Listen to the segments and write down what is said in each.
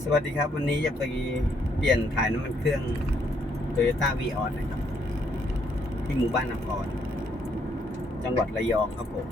สวัสดีครับ วันนี้จะไปเปลี่ยนถ่ายน้ำมันเครื่อง Toyota v ีออนนะครับ ที่หมู่บ้านนครจังหวัดระยองครับผม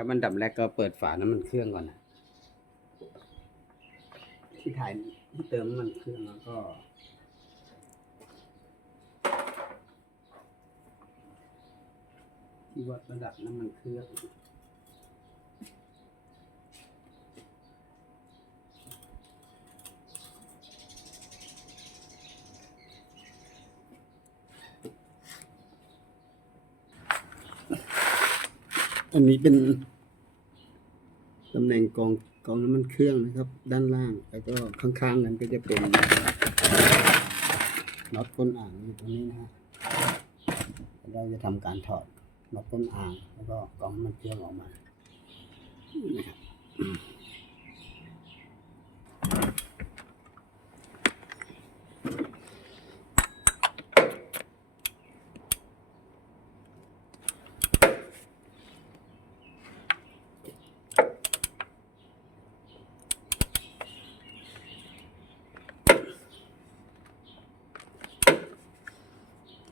ครับอันดับแรกก็เปิดฝาน้ำมันเครื่องก่อนนะที่ถ่ายที่เติมน้ำมันเครื่องแล้วก็ ที่วัดระดับน้ำมันเครื่อง อันนี้เป็นตำแหน่งกองกองน้ำมันเครื่องนะครับ ด้านล่างแล้วก็ข้างๆนั้นก็จะเป็นน็อตก้นอ่างอยู่ตรงนี้นะฮะเราจะทำการถอดน็อตก้นอ่าง แล้วก็กองน้ำมันเครื่องออกมานะครับ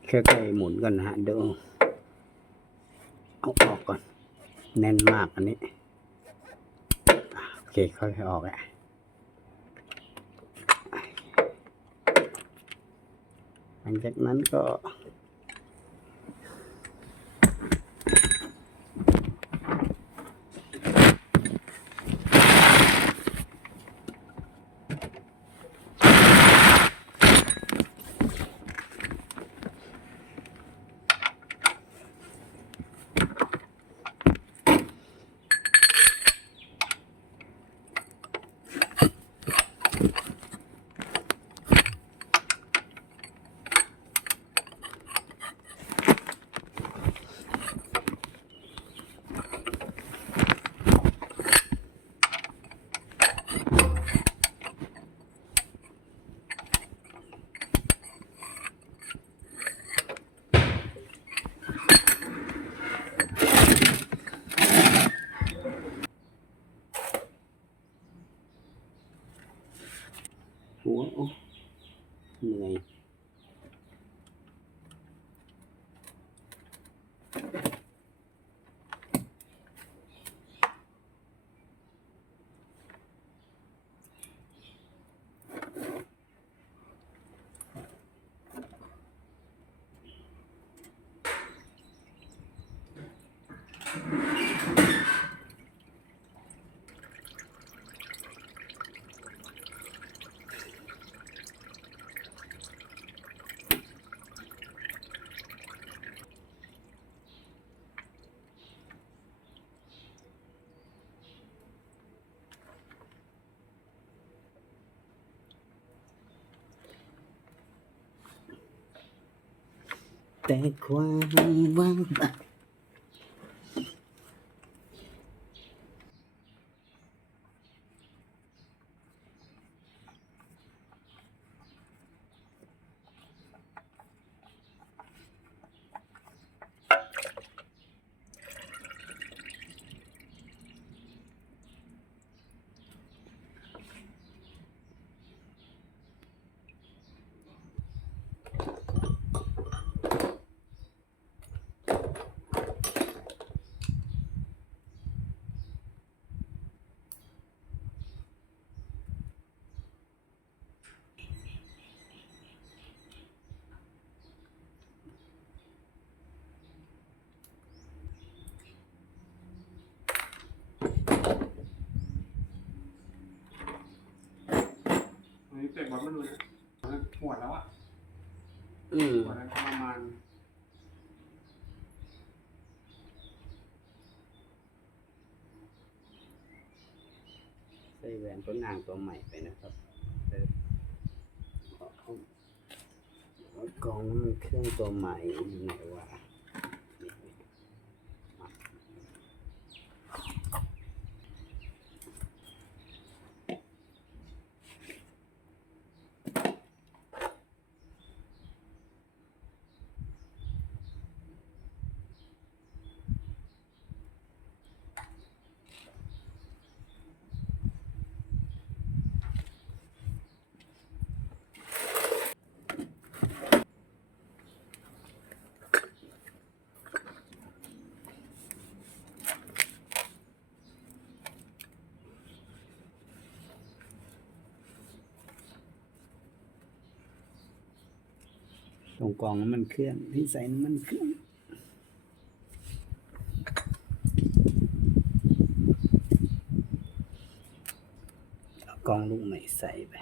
แค่ใก่หมุนกันนะฮะเดี๋ยวเอาออกก่อน แน่นมากอันนี้ โอเคค่อยๆออกแหละหลังจากนั้นก็ หัวโอ้เหนื่อย แต่ความว่าง เปล่าเตะบอลมาดูนะปวดแล้วอะอืมปวดแล้วทรมานใส่แหวนต้นนางตัวใหม่ไปนะครับเออเอาเอาเอากล่องน้ำมันเครื่องตัวใหม่อยู่ไหนวะ ตรงกองน้ำมันเครื่องที่ใส่น้ำมันเครื่องกองลูกใหม่ใส่ไป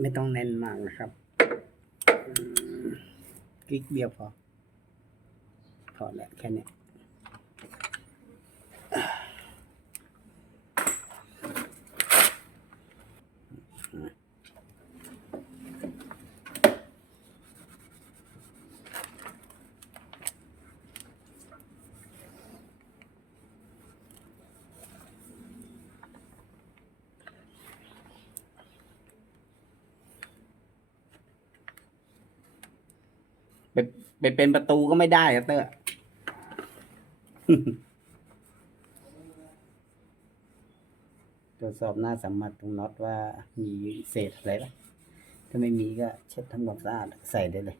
ไม่ต้องแน่นมากนะครับอืมกลิกเดียวพอ พอแล้วแค่เนี้ย ไปเป็นประตูก็ไม่ได้อะเตอร์ตรวจสอบหน้าสัมผัสตรงน็อตว่ามีเศษอะไรปะถ้าไม่มีก็เช็ดทำความสะอาดใส่ได้เลย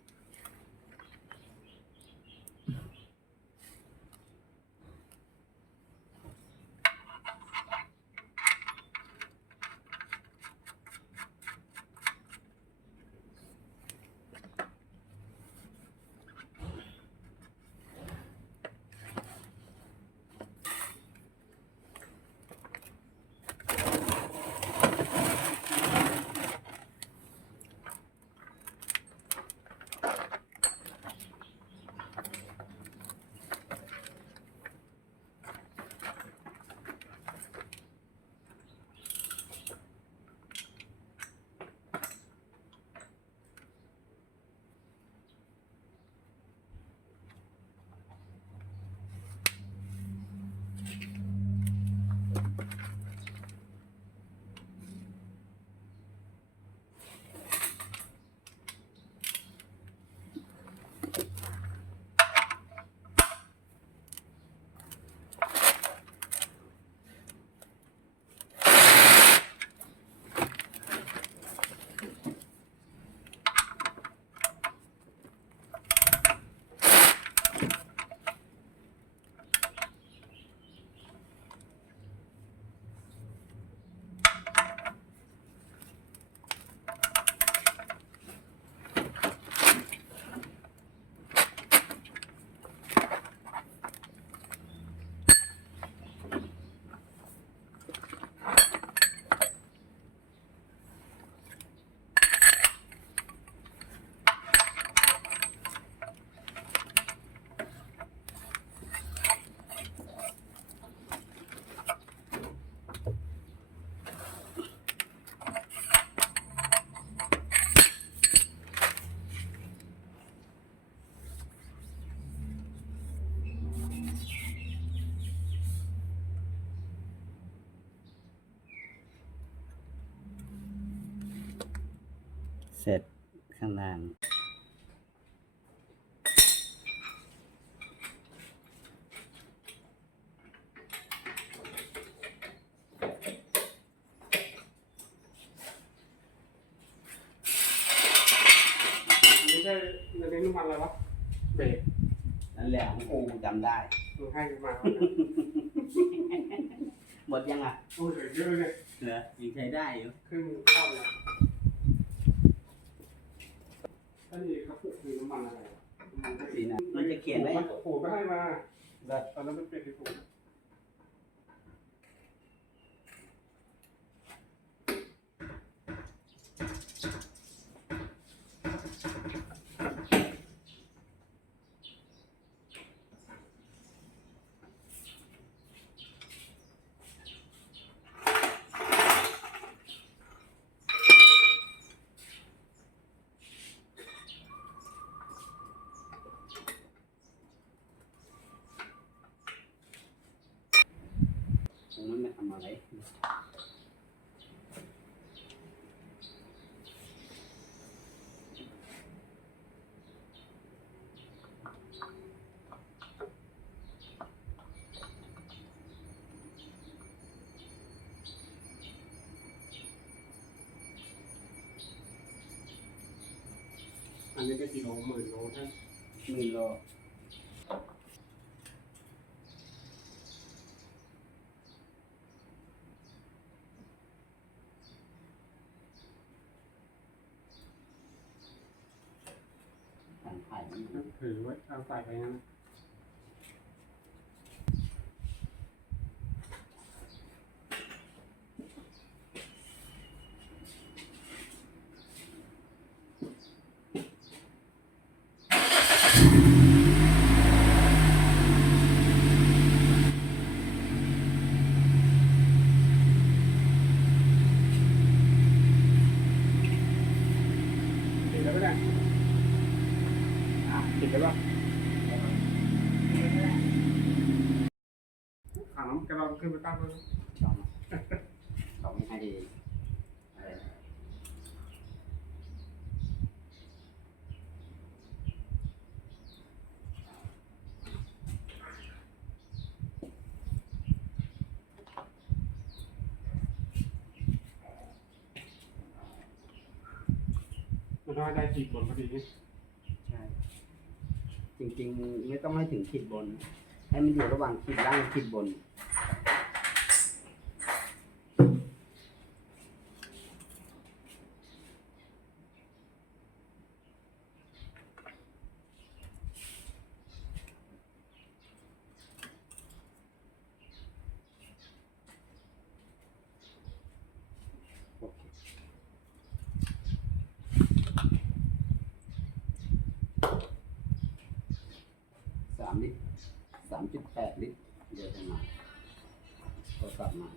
นี่ใช่ในนี้น้ำมันอะไรวะเบรกนั่นแหละของกูจำได้ให้มาหมดยังอะโอ้ยเยอะเลยเหลือยังใช้ได้อยู่ ครึ่งข้าเลย คือน้ำมันอะไรวะน้ำมันสีนะมันจะเขียนได้โอ้โหก็ให้มาแบบตอนนั้นมันเป็นที่ถูกตรงนั้นมาทำอะไรอันนี้ก็กิโลหมื่นโลท่านหมื่นโลสั่งไข่นี่ ถือไว้เอาใส่ไปงั้นนะ ติดแล้วไม่ได้อะติ ดแล้วป่ะถังน้ำแกลลอนขึ้นไปตั้งไว้ชอบเขาไม่ให้อะไรนะมันน้อยได้จีบบนพอดีนี่ใช่จริงๆ ไม่ต้องให้ถึงขีดบน ให้มันอยู่ระหว่างขีดล่างขีดบน โอเค สามลิตรสามจุดแปดลิตร เดี๋ยวจะมาก็กลับมา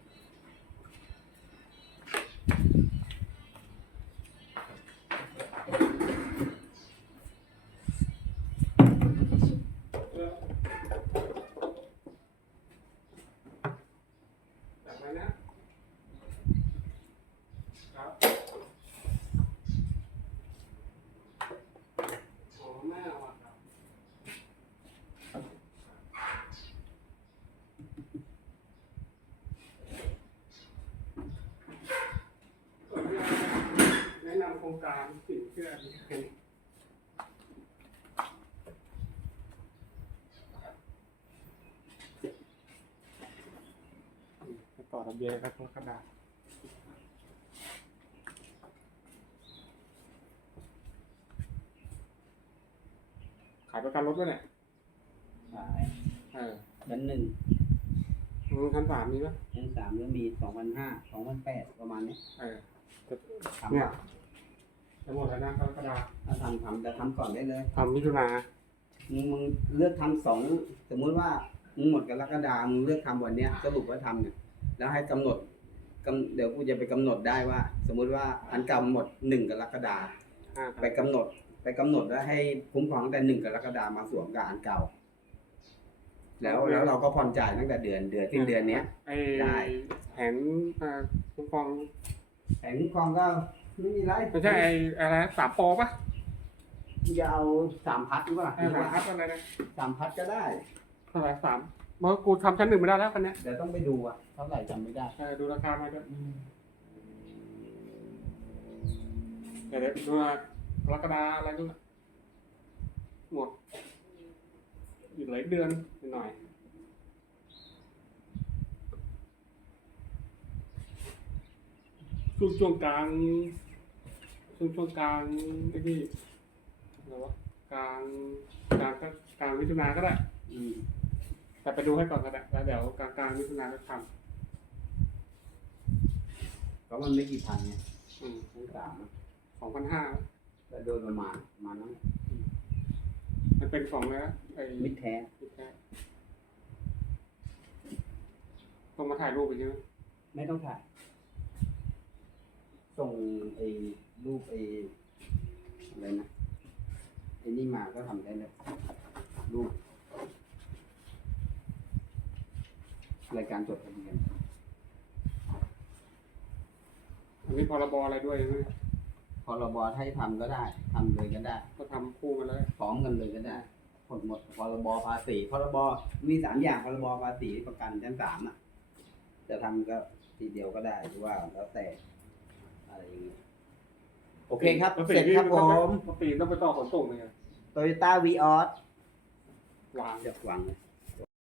แบบไหนนะ ครับอ๋อไม่เอาอะครับแนะนำโครงการสินเชื่อนี้ให้ต่อทะเบียนกับกระดาษขายประกันรถด้วยเนี่ยขายเออชั้นหนึ่งอืมคันสามมีปะชั้นสามก็มีสองพันห้าสองพันแปดประมาณนี้เออทำเนี่ยอะ จะหมดแล้วนะกรกฎาถ้าทำทำจะทำก่อนได้เลยทำมิถุนามึงมึงเลือกทำสองสมมุติว่ามึงหมดกรกฎามึงเลือกทำวันเนี้ยสรุปว่าทำเนี่ยแล้วให้กำหนดกำเดี๋ยวกูจะไปกำหนดได้ว่า สมมุติว่าอันเก่าหมดหนึ่งกรกฎาห้าไปกำหนด ไปกำหนดแล้วให้คุ้มครองตั้งแต่หนึ่งกรกฎามาสวมกับอันเก่า แล้วแล้วเราก็ผ่อนจ่ายตั้งแต่เดือนเดือนที่เดือนเนี้ย ไอ้ได้ แผนอ่าคุ้มครองแต่คุ้มครองก็ ไม่มีไรไม่ใช่ไอ้อะไรนะสามโปรปะจะเอาสามพัดหรือเปล่าไอ้สามพัดอะไรนะสามพัดก็ได้เท่าไหร่สามเมื่อกูทำชั้นหนึ่งไม่ได้แล้วคันเนี้ยเดี๋ยวต้องไปดูอะเท่าไหร่จำไม่ได้เออดูราคามาด้วยเดี๋ยวเดี๋ยวดูว่ากรกฎาอะไรดูนะหมดอีกหลายเดือนหน่อยช่วงช่วงกลาง ช่วงช่วงกลางไอ้ที่อะไรวะกลางกลางก็กลางมิถุนาก็ได้อืมแต่ไปดูให้ก่อนก็ได้แล้วเดี๋ยวกลางกลางมิถุนาก็ทเพราะมันไม่กี่พันเนี่ยำอืมทั้งสามอะสองพันห้าแล้วโดยประมาณประมาณนั้นมันเป็นของแล้วไอ้มิดแท้มิดแท้ต้องมาถ่ายรูปไปใช่ไหมไม่ต้องถ่าย ส่งไอ้ รูปไอ้อะไรนะไอ้นี่มาก็ทำได้เลยรูปรายการจดทะเบียนอันนี้พรบอะไรด้วยใช่ไหมพรบให้ทำก็ได้ทำเลยก็ได้ก็ทำคู่กันเลยพร้อมกันเลยก็ได้ผลหมดพรบภาษีพรบมีสามอย่างพรบภาษีประกันชั้นสามอะ จะทำก็ทีเดียวก็ได้หรือว่าแล้วแต่อะไรอย่างเงี้ย โอเคครับแล้วเสร็จครับผมปกติต้องไปต่อขนส่งเลยโตโยต้าวีออสวาง เดี๋ยววางเลย